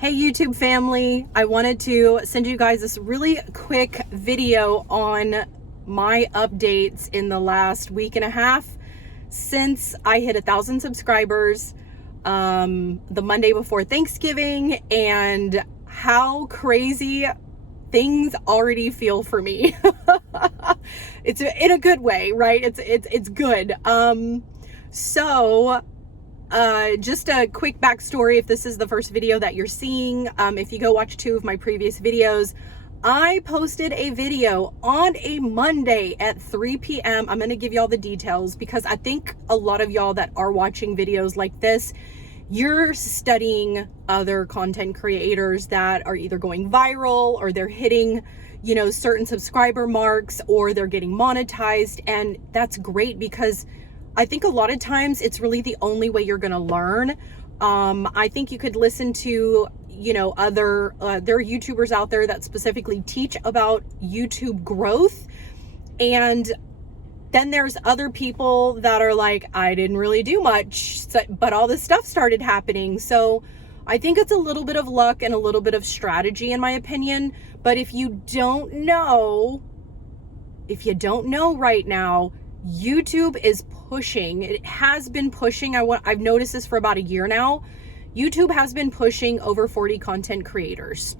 Hey YouTube family, I wanted to send you guys this really quick video on my updates in the last week and a half since I hit 1,000 subscribers the Monday before Thanksgiving, and how crazy things already feel for me. It's in a good way, right? It's good. Just a quick backstory if this is the first video that you're seeing. If you go watch 2 of my previous videos, I posted a video on a Monday at 3 p.m. I'm going to give y'all the details because I think a lot of y'all that are watching videos like this, you're studying other content creators that are either going viral or they're hitting, certain subscriber marks, or they're getting monetized. And that's great because I think a lot of times it's really the only way you're going to learn. I think you could listen to, there are YouTubers out there that specifically teach about YouTube growth. And then there's other people that are like, I didn't really do much, but all this stuff started happening. So I think it's a little bit of luck and a little bit of strategy in my opinion. But if you don't know right now, YouTube is pushing. It has been pushing. I've noticed this for about a year now. YouTube has been pushing over 40 content creators.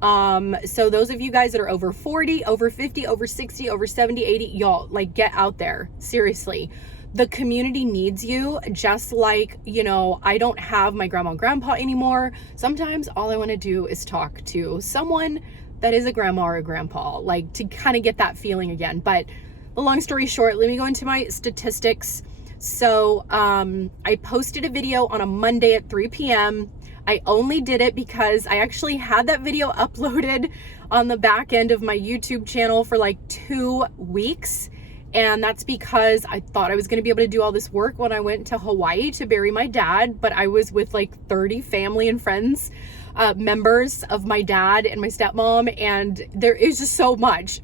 So those of you guys that are over 40, over 50, over 60, over 70, 80, y'all, like, get out there. Seriously. The community needs you, just like, I don't have my grandma and grandpa anymore. Sometimes all I want to do is talk to someone that is a grandma or a grandpa, like, to kind of get that feeling again. But the long story short, let me go into my statistics. So I posted a video on a Monday at 3 p.m. I only did it because I actually had that video uploaded on the back end of my YouTube channel for like 2 weeks. And that's because I thought I was going to be able to do all this work when I went to Hawaii to bury my dad, but I was with like 30 family and friends, members of my dad and my stepmom, and there is just so much.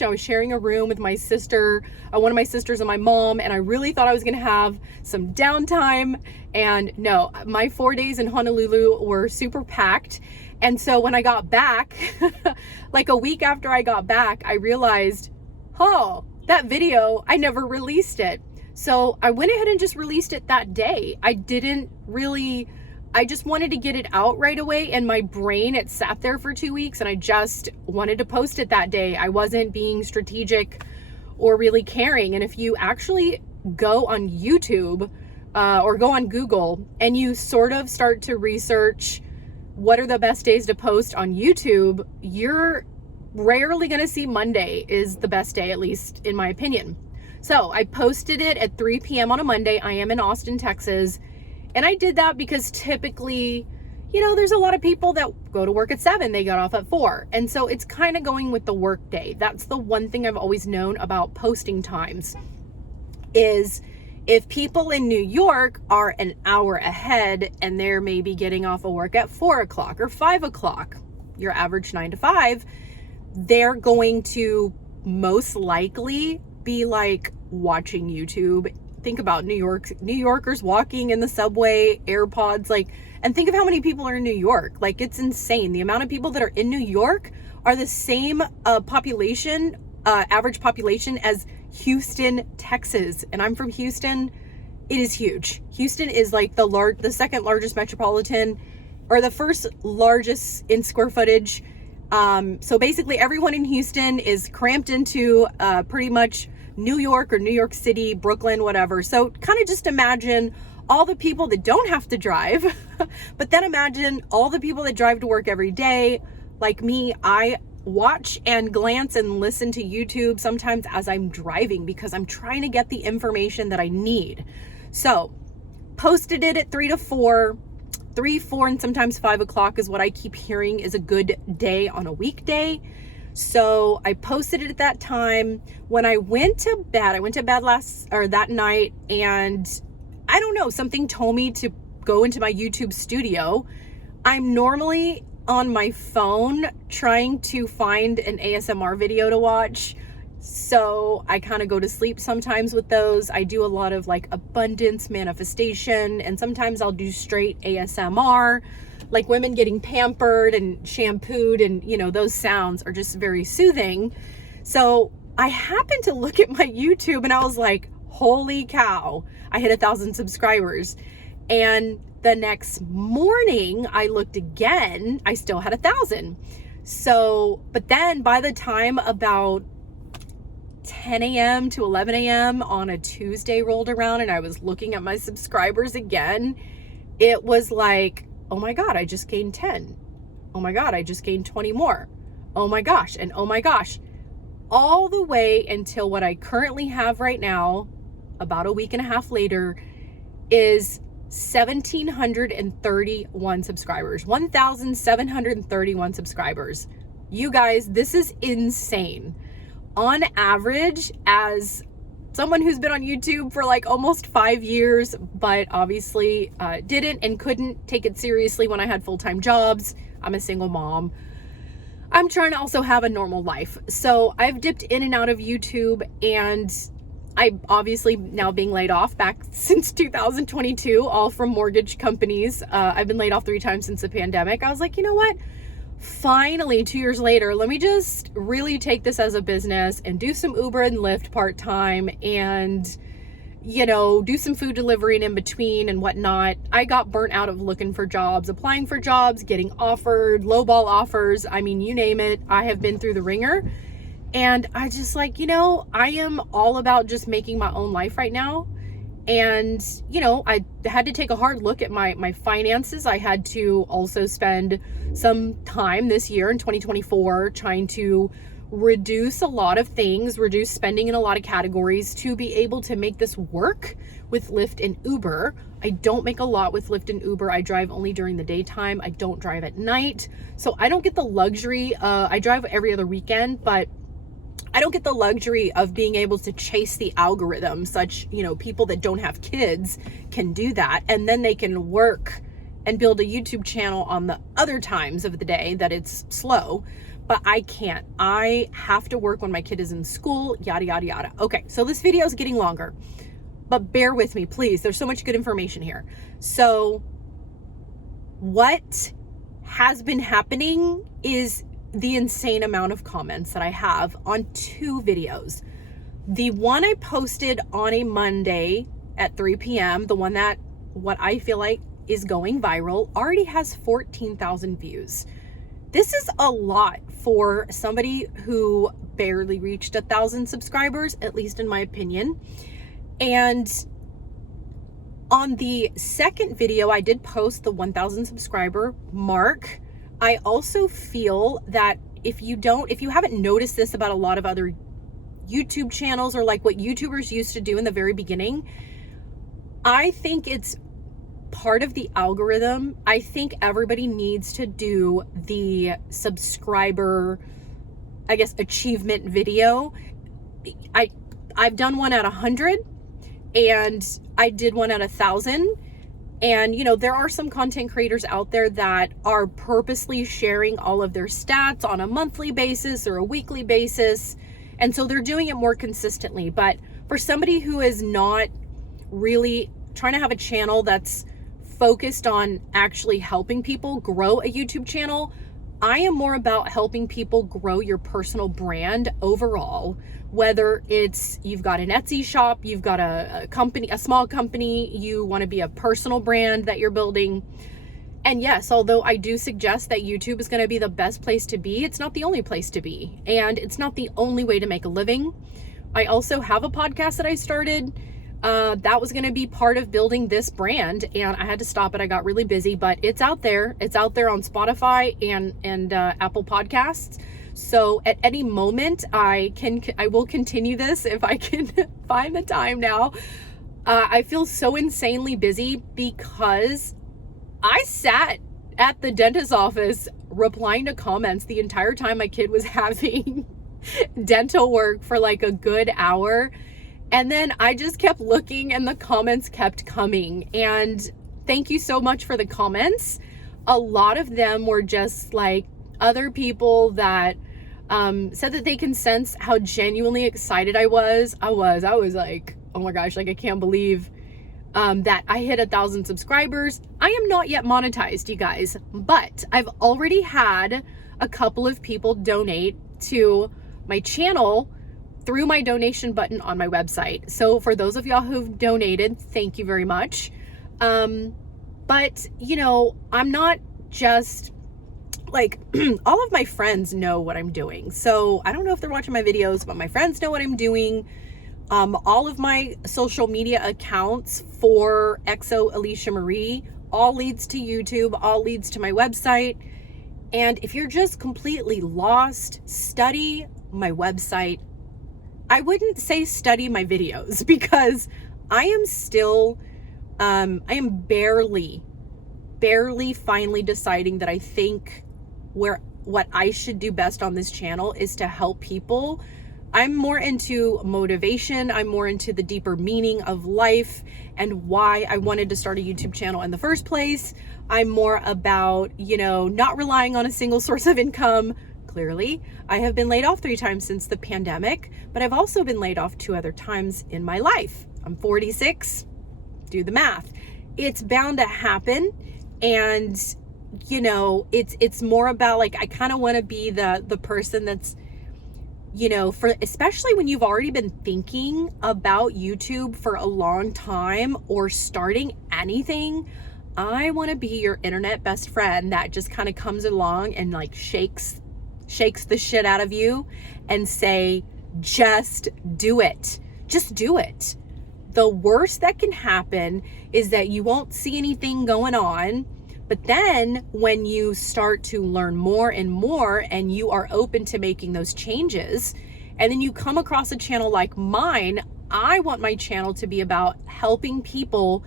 I was sharing a room with my sister, one of my sisters and my mom, and I really thought I was going to have some downtime, and no, my 4 days in Honolulu were super packed. And so when I got back, like a week after I got back, I realized, that video, I never released it. So I went ahead and just released it that day. I just wanted to get it out right away, and my brain, it sat there for 2 weeks, and I just wanted to post it that day. I wasn't being strategic or really caring. And if you actually go on YouTube or go on Google and you sort of start to research what are the best days to post on YouTube, you're rarely going to see Monday is the best day, at least in my opinion. So I posted it at 3 p.m. on a Monday. I am in Austin, Texas. And I did that because typically, there's a lot of people that go to work at 7, they got off at 4. And so it's kind of going with the work day. That's the one thing I've always known about posting times, is if people in New York are an hour ahead and they're maybe getting off of work at 4 o'clock or 5 o'clock, your average 9 to 5, they're going to most likely be like watching YouTube. Think about New Yorkers walking in the subway, AirPods, and think of how many people are in New York. Like, it's insane. The amount of people that are in New York are the same population, average population as Houston, Texas. And I'm from Houston. It is huge. Houston is like the second largest metropolitan, or the first largest in square footage. So basically everyone in Houston is cramped into pretty much New York or New York City, Brooklyn, whatever. So kind of just imagine all the people that don't have to drive, but then imagine all the people that drive to work every day. Like me, I watch and glance and listen to YouTube sometimes as I'm driving because I'm trying to get the information that I need. So posted it at 3 to 4. 3, 4, and sometimes 5 o'clock is what I keep hearing is a good day on a weekday. So I posted it at that time. When I went to bed, that night, and I don't know, something told me to go into my YouTube studio. I'm normally on my phone trying to find an ASMR video to watch. So I kind of go to sleep sometimes with those. I do a lot of like abundance manifestation, and sometimes I'll do straight ASMR. like women getting pampered and shampooed, and you know, those sounds are just very soothing. So I happened to look at my YouTube and I was like, holy cow, I hit 1,000 subscribers. And the next morning I looked again, I still had 1,000. So, but then by the time about 10 a.m. to 11 a.m. on a Tuesday rolled around and I was looking at my subscribers again, it was like, oh my God, I just gained 10. Oh my God, I just gained 20 more. Oh my gosh, and oh my gosh. All the way until what I currently have right now, about a week and a half later, is 1,731 subscribers. 1,731 subscribers. You guys, this is insane. On average, as someone who's been on YouTube for like almost 5 years, but obviously didn't and couldn't take it seriously when I had full-time jobs. I'm a single mom. I'm trying to also have a normal life. So I've dipped in and out of YouTube, and I obviously now being laid off back since 2022, all from mortgage companies. I've been laid off 3 times since the pandemic. I was like, you know what? Finally, 2 years later, let me just really take this as a business and do some Uber and Lyft part-time and, you know, do some food delivery and in between and whatnot. I got burnt out of looking for jobs, applying for jobs, getting offered, lowball offers. I mean, you name it. I have been through the ringer. And I just like, you know, I am all about just making my own life right now. And, you know, I had to take a hard look at my finances. I had to also spend some time this year in 2024 trying to reduce a lot of things, reduce spending in a lot of categories to be able to make this work with Lyft and Uber. I don't make a lot with Lyft and Uber. I drive only during the daytime. I don't drive at night. So I don't get the luxury. I drive every other weekend, but I don't get the luxury of being able to chase the algorithm. Such, you know, people that don't have kids can do that. And then they can work and build a YouTube channel on the other times of the day that it's slow. But I can't. I have to work when my kid is in school, yada, yada, yada. Okay, so this video is getting longer, but bear with me, please. There's so much good information here. So what has been happening is the insane amount of comments that I have on 2 videos. The one I posted on a Monday at 3 p.m., the one that what I feel like is going viral, already has 14,000 views. This is a lot for somebody who barely reached 1,000 subscribers, at least in my opinion. And on the second video, I did post the 1,000 subscriber mark. I also feel that if you haven't noticed this about a lot of other YouTube channels or like what YouTubers used to do in the very beginning, I think it's part of the algorithm. I think everybody needs to do the subscriber, I guess, achievement video. I've done one at 100 and I did one at 1,000. And, you know, there are some content creators out there that are purposely sharing all of their stats on a monthly basis or a weekly basis. And so they're doing it more consistently. But for somebody who is not really trying to have a channel that's focused on actually helping people grow a YouTube channel, I am more about helping people grow your personal brand overall. Whether it's you've got an Etsy shop, you've got a company, a small company, you want to be a personal brand that you're building. And yes, although I do suggest that YouTube is going to be the best place to be, it's not the only place to be. And it's not the only way to make a living. I also have a podcast that I started that was going to be part of building this brand, and I had to stop it. I got really busy, but it's out there. It's out there on Spotify and Apple Podcasts. So at any moment, I will continue this if I can find the time now. I feel so insanely busy because I sat at the dentist's office replying to comments the entire time my kid was having dental work for like a good hour. And then I just kept looking and the comments kept coming. And thank you so much for the comments. A lot of them were just like other people that said that they can sense how genuinely excited I was. I was like, oh my gosh, like I can't believe that I hit 1,000 subscribers. I am not yet monetized, you guys, but I've already had a couple of people donate to my channel through my donation button on my website. So for those of y'all who've donated, thank you very much. But you know, I'm not just like, all of my friends know what I'm doing. So I don't know if they're watching my videos, but my friends know what I'm doing. All of my social media accounts for XO Alicia Marie all leads to YouTube, all leads to my website. And if you're just completely lost, study my website. I wouldn't say study my videos, because I am still, I am barely finally deciding that I think what I should do best on this channel is to help people. I'm more into motivation. I'm more into the deeper meaning of life and why I wanted to start a YouTube channel in the first place. I'm more about, you know, not relying on a single source of income. Clearly, I have been laid off 3 times since the pandemic, but I've also been laid off 2 other times in my life. I'm 46. Do the math. It's bound to happen. And you know, it's more about like, I kind of want to be the person that's, you know, for especially when you've already been thinking about YouTube for a long time or starting anything. I want to be your internet best friend that just kind of comes along and like shakes the shit out of you and say, just do it. Just do it. The worst that can happen is that you won't see anything going on. But then when you start to learn more and more and you are open to making those changes, and then you come across a channel like mine, I want my channel to be about helping people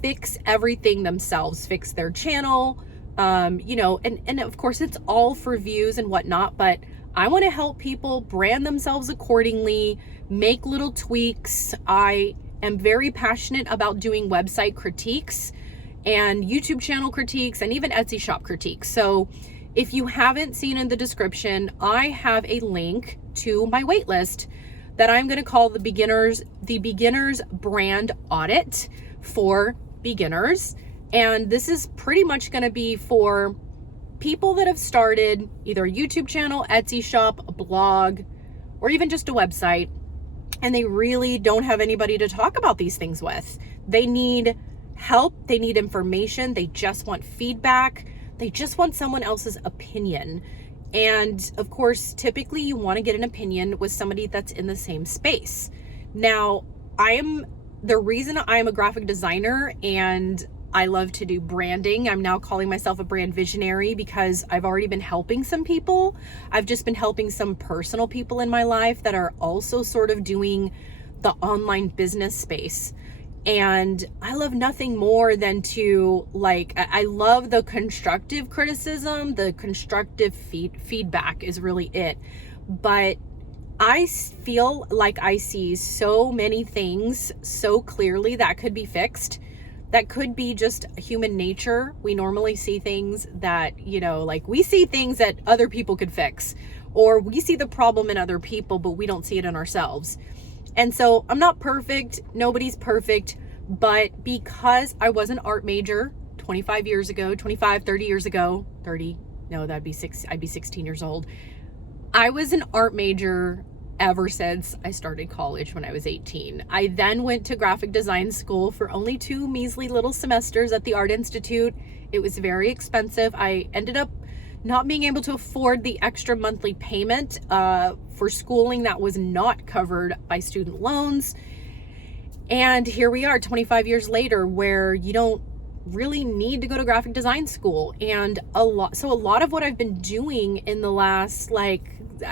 fix everything themselves, fix their channel, you know, and of course it's all for views and whatnot, but I want to help people brand themselves accordingly, make little tweaks. I am very passionate about doing website critiques and YouTube channel critiques and even Etsy shop critiques. So if you haven't seen in the description, I have a link to my waitlist that I'm going to call the beginners brand audit for beginners. And this is pretty much going to be for people that have started either a YouTube channel, Etsy shop, a blog, or even just a website, and they really don't have anybody to talk about these things with. They need help, they need information, they just want feedback, they just want someone else's opinion. And of course, typically you want to get an opinion with somebody that's in the same space. Now, the reason I am a graphic designer and I love to do branding, I'm now calling myself a brand visionary because I've already been helping some people. I've just been helping some personal people in my life that are also sort of doing the online business space. And I love nothing more than to I love the constructive criticism, the constructive feedback is really it. But I feel like I see so many things so clearly that could be fixed. That could be just human nature. We normally see things that, you know, like we see things that other people could fix, or we see the problem in other people, but we don't see it in ourselves. And so I'm not perfect. Nobody's perfect. But because I was an art major 30 years ago, I'd be 16 years old. I was an art major ever since I started college when I was 18. I then went to graphic design school for only 2 measly little semesters at the Art Institute. It was very expensive. I ended up not being able to afford the extra monthly payment for schooling that was not covered by student loans. And here we are 25 years later, where you don't really need to go to graphic design school. And a lot of what I've been doing in the last, I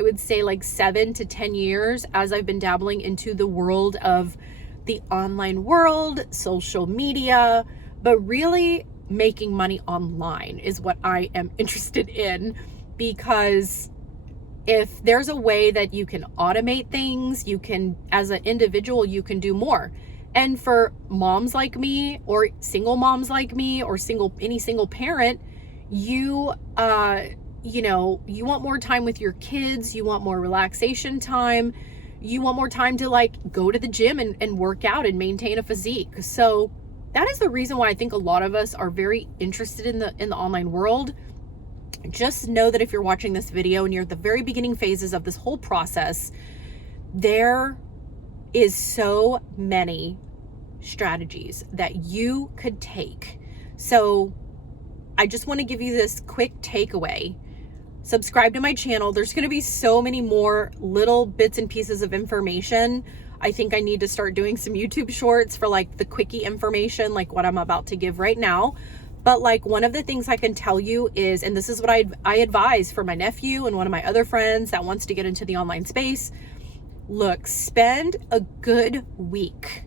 would say 7 to 10 years, as I've been dabbling into the world of the online world, social media, but really making money online is what I am interested in. Because if there's a way that you can automate things, you can, as an individual, you can do more. And for moms like me, or single moms like me, or any single parent, you want more time with your kids, you want more relaxation time, you want more time to go to the gym and work out and maintain a physique. So that is the reason why I think a lot of us are very interested in the online world. Just know that if you're watching this video and you're at the very beginning phases of this whole process, there is so many strategies that you could take. So I just want to give you this quick takeaway. Subscribe to my channel. There's going to be so many more little bits and pieces of information. I think I need to start doing some YouTube shorts for like the quickie information, like what I'm about to give right now. But like one of the things I can tell you is, and this is what I advise for my nephew and one of my other friends that wants to get into the online space. Look, spend a good week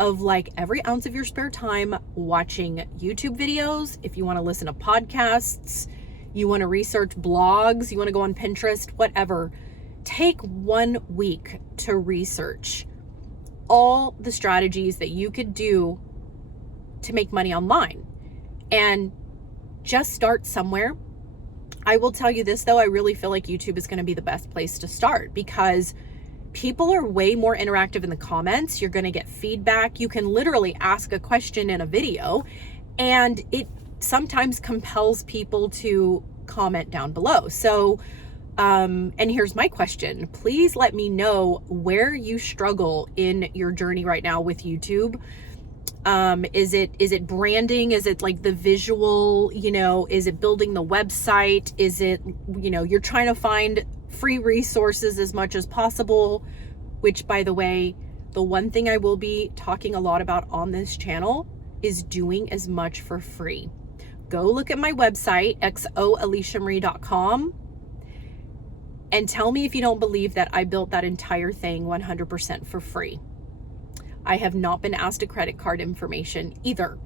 of like every ounce of your spare time watching YouTube videos. If you want to listen to podcasts, you want to research blogs, you want to go on Pinterest, whatever, take 1 week to research all the strategies that you could do to make money online, and just start somewhere. I will tell you this though, I really feel like YouTube is going to be the best place to start because people are way more interactive in the comments. You're going to get feedback. You can literally ask a question in a video, and it sometimes compels people to comment down below. So, and here's my question. Please let me know where you struggle in your journey right now with YouTube. Is it branding? Is it like the visual, is it building the website? Is it, you're trying to find free resources as much as possible, which by the way, the one thing I will be talking a lot about on this channel is doing as much for free. Go look at my website, xo.aliciamarie.com, and tell me if you don't believe that I built that entire thing 100% for free. I have not been asked a credit card information either.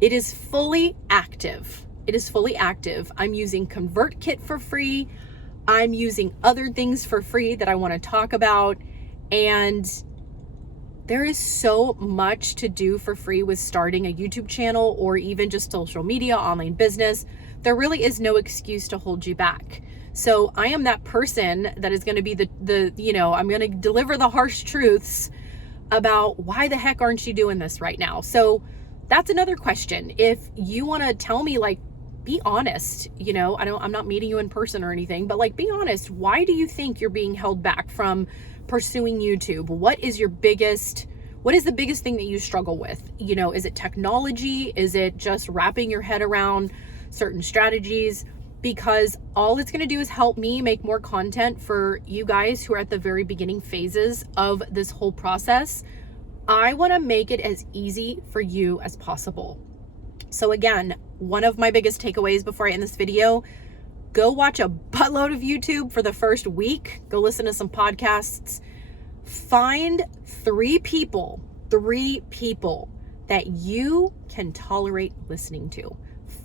It is fully active. I'm using ConvertKit for free. I'm using other things for free that I want to talk about. And there is so much to do for free with starting a YouTube channel or even just social media, online business. There really is no excuse to hold you back. So I am that person that is going to be I'm going to deliver the harsh truths about why the heck aren't you doing this right now? So that's another question. If you want to tell me, like, be honest, I'm not meeting you in person or anything, but like, be honest. Why do you think you're being held back from pursuing YouTube? What is the biggest thing that you struggle with? Is it technology? Is it just wrapping your head around certain strategies? Because all it's going to do is help me make more content for you guys who are at the very beginning phases of this whole process. I want to make it as easy for you as possible. So again, one of my biggest takeaways before I end this video, go watch a buttload of YouTube for the first week. Go listen to some podcasts. Find three people that you can tolerate listening to.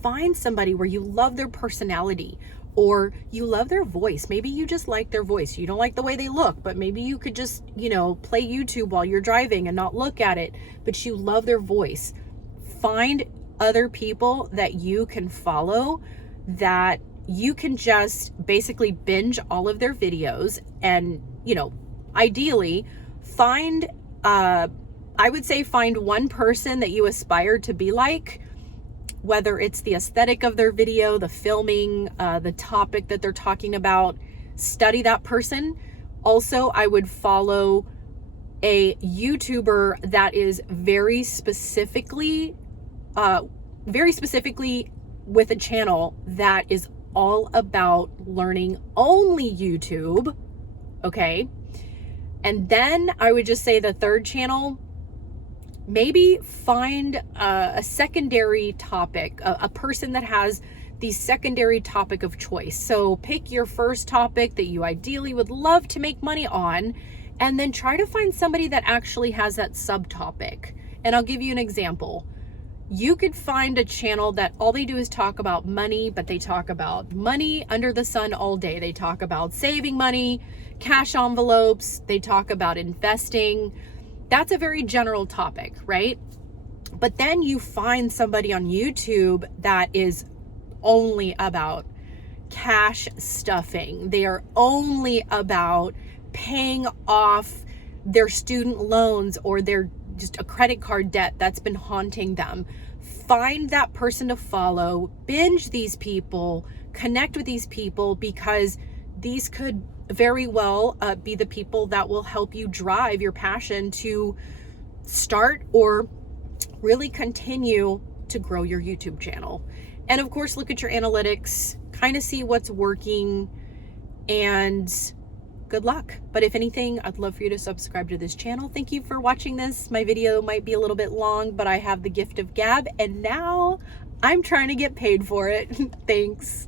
Find somebody where you love their personality or you love their voice. Maybe you just like their voice. You don't like the way they look, but maybe you could just, play YouTube while you're driving and not look at it, but you love their voice. Find other people that you can follow, that you can just basically binge all of their videos and, ideally find one person that you aspire to be like, whether it's the aesthetic of their video, the filming, the topic that they're talking about. Study that person. Also, I would follow a YouTuber that is very specifically with a channel that is all about learning only YouTube. Okay. And then I would just say the third channel, maybe find a secondary topic, a person that has the secondary topic of choice. So pick your first topic that you ideally would love to make money on, and then try to find somebody that actually has that subtopic. And I'll give you an example. You could find a channel that all they do is talk about money, but they talk about money under the sun all day. They talk about saving money, cash envelopes, they talk about investing. That's a very general topic, right? But then you find somebody on YouTube that is only about cash stuffing. They are only about paying off their student loans or their just a credit card debt that's been haunting them. Find that person to follow, binge these people, connect with these people, because these could very well be the people that will help you drive your passion to start or really continue to grow your YouTube channel. And of course, look at your analytics, kind of see what's working, and good luck. But if anything, I'd love for you to subscribe to this channel. Thank you for watching this. My video might be a little bit long, but I have the gift of gab, and now I'm trying to get paid for it. Thanks.